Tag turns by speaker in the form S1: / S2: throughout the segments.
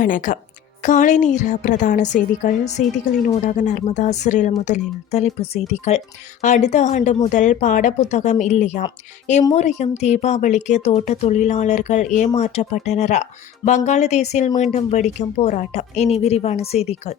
S1: வணக்கம். காலை நேர பிரதான செய்திகள். செய்திகளினூடாக நர்மதா சிறில் முதலில் தலைப்பு செய்திகள். அடுத்த ஆண்டு முதல் பாடப்புத்தகம் இல்லையா? இம்முறையும் தீபாவளிக்கு தோட்ட தொழிலாளர்கள் ஏமாற்றப்பட்டனரா? வங்காளதேசில் மீண்டும் வெடிக்கும் போராட்டம். இனி விரிவான செய்திகள்.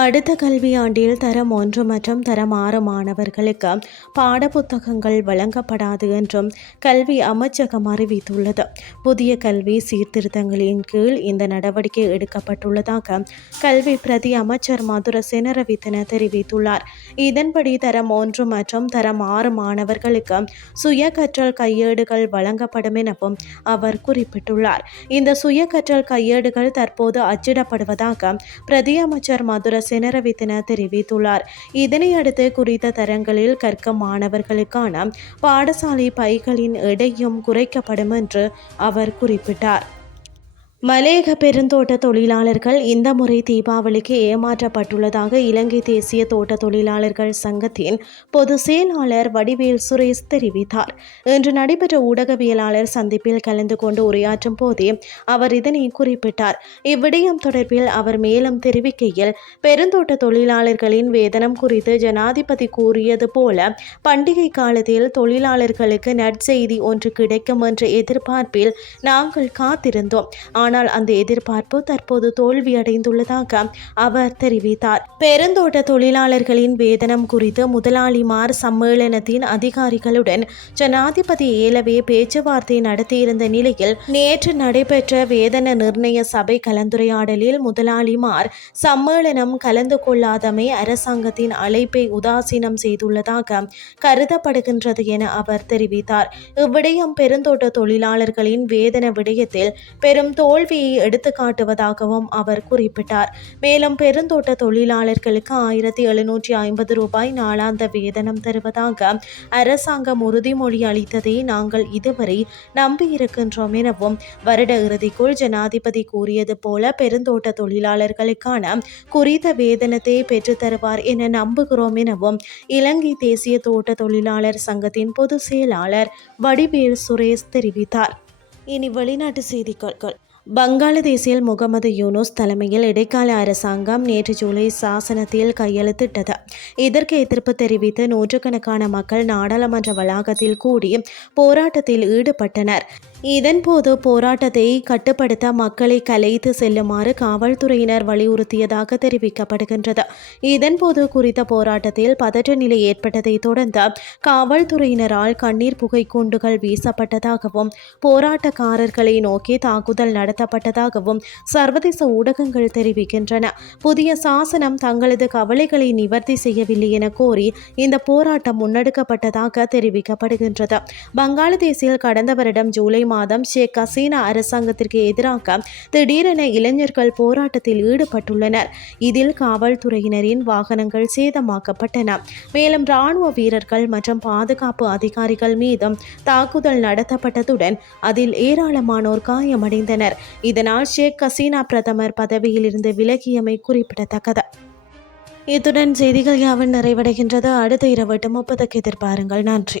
S1: அடுத்த கல்வியாண்டில் தரம் ஒன்று மற்றும் தரம் ஆறு மாணவர்களுக்கு பாடப்புத்தகங்கள் வழங்கப்படாது என்றும் கல்வி அமைச்சகம் அறிவித்துள்ளது. புதிய கல்வி சீர்திருத்தங்களின் கீழ் இந்த நடவடிக்கை எடுக்கப்பட்டுள்ளதாக கல்வி பிரதி அமைச்சர் மதுர செனரவித்தன தெரிவித்துள்ளார். இதன்படி தரம் ஒன்று மற்றும் தரம் ஆறு மாணவர்களுக்கு சுய கற்றல் கையேடுகள் வழங்கப்படும் எனவும் அவர் குறிப்பிட்டுள்ளார். இந்த சுய கற்றல் கையேடுகள் தற்போது அச்சிடப்படுவதாக பிரதி அமைச்சர் மதுர செனரவித்தன தெரிவித்துள்ளார். இதனையடுத்து குறித்த தரங்களில் கற்க மாணவர்களுக்கான பாடசாலை பைகளின் எடையும் குறைக்கப்படும் என்று அவர் குறிப்பிட்டார். மலேக பெருந்தோட்ட தொழிலாளர்கள் இந்த முறை தீபாவளிக்கு ஏமாற்றப்பட்டுள்ளதாக இலங்கை தேசிய தோட்ட தொழிலாளர்கள் சங்கத்தின் பொதுச் செயலாளர் வடிவேல் சுரேஷ் தெரிவித்தார். இன்று நடைபெற்ற ஊடகவியலாளர் சந்திப்பில் கலந்து கொண்டு உரையாற்றும் போதே அவர் இதனை குறிப்பிட்டார். இவ்விடயம் தொடர்பில் அவர் மேலும் தெரிவிக்கையில் பெருந்தோட்ட தொழிலாளர்களின் வேதனம் குறித்து ஜனாதிபதி கூறியது போல பண்டிகை காலத்தில் தொழிலாளர்களுக்கு நற்செய்தி ஒன்று கிடைக்கும் என்ற எதிர்பார்ப்பில் நாங்கள் காத்திருந்தோம். ஆனால் அந்த எதிர்பார்ப்பு தற்போது தோல்வியடைந்துள்ளதாக அவர் தெரிவித்தார். பெருந்தோட்ட தொழிலாளர்களின் வேதனம் குறித்து முதலாளிமார் சம்மேளனத்தின் அதிகாரிகளுடன் ஜனாதிபதி ஏலவே பேச்சுவார்த்தை நடத்தியிருந்த நிலையில் நேற்று நடைபெற்ற வேதன நிர்ணய சபை கலந்துரையாடலில் முதலாளிமார் சம்மேளனம் கலந்து கொள்ளாதமை அரசாங்கத்தின் அழைப்பை உதாசீனம் செய்துள்ளதாக கருதப்படுகின்றது என அவர் தெரிவித்தார். இவ்விடயம் பெருந்தோட்ட தொழிலாளர்களின் வேதன விடயத்தில் பெரும் தோல் தோல்வியை எடுத்துக்காட்டுவதாகவும் அவர் குறிப்பிட்டார். மேலும் பெருந்தோட்ட தொழிலாளர்களுக்கு ஆயிரத்தி எழுநூற்றி ஐம்பது ரூபாய் நாளாந்த வேதனம் தருவதாக அரசாங்கம் உறுதிமொழி அளித்ததை நாங்கள் இதுவரை நம்பியிருக்கின்றோம் எனவும் வருட இறுதிக்குள் ஜனாதிபதி கூறியது போல பெருந்தோட்ட தொழிலாளர்களுக்கான குறித்த வேதனத்தை பெற்றுத்தருவார் என நம்புகிறோம் எனவும் இலங்கை தேசிய தோட்ட தொழிலாளர் சங்கத்தின் பொதுச் செயலாளர் வடிவேல் சுரேஷ் தெரிவித்தார். இனி வெளிநாட்டு செய்திகள். வங்காளதேசில் முகமது யூனுஸ் தலைமையில் இடைக்கால அரசாங்கம் நேற்று ஜூலை சாசனத்தில் கையெழுத்திட்டது. இதற்கு எதிர்ப்பு தெரிவித்து நூற்றுக்கணக்கான மக்கள் நாடாளுமன்ற வளாகத்தில் கூடி போராட்டத்தில் ஈடுபட்டனர். இதன்போது போராட்டத்தை கட்டுப்படுத்த மக்களை கலைத்து செல்லுமாறு காவல்துறையினர் வலியுறுத்தியதாக தெரிவிக்கப்படுகின்றது. இதன்போது குறித்த போராட்டத்தில் பதற்ற நிலை ஏற்பட்டதை தொடர்ந்து காவல்துறையினரால் கண்ணீர் புகை குண்டுகள் வீசப்பட்டதாகவும் போராட்டக்காரர்களை நோக்கி தாக்குதல் நடத்தப்பட்டதாகவும் சர்வதேச ஊடகங்கள் தெரிவிக்கின்றன. புதிய சாசனம் தங்களது கவலைகளை நிவர்த்தி செய்யவில்லை என கோரி இந்த போராட்டம் முன்னெடுக்கப்பட்டதாக தெரிவிக்கப்படுகின்றது. வங்காளதேசில் கடந்த வருடம் ஜூலை மாதம் ஷேக் ஹசீனா அரசாங்கத்திற்கு எதிராக திடீரென இளைஞர்கள் போராட்டத்தில் ஈடுபட்டுள்ளனர். இதில் காவல்துறையினரின் வாகனங்கள் சேதமாக்கப்பட்டன. மேலும் ராணுவ வீரர்கள் மற்றும் பாதுகாப்பு அதிகாரிகள் மீதும் தாக்குதல் நடத்தப்பட்டதுடன் அதில் ஏராளமானோர் காயமடைந்தனர். இதனால் ஷேக் ஹசீனா பிரதமர் பதவியில் இருந்து விலகியமை குறிப்பிடத்தக்கது. இத்துடன் செய்திகள் யாவும் நிறைவடைகின்றது. அடுத்த இரவு எட்டு முப்பதுக்கு எதிர்பாருங்கள். நன்றி.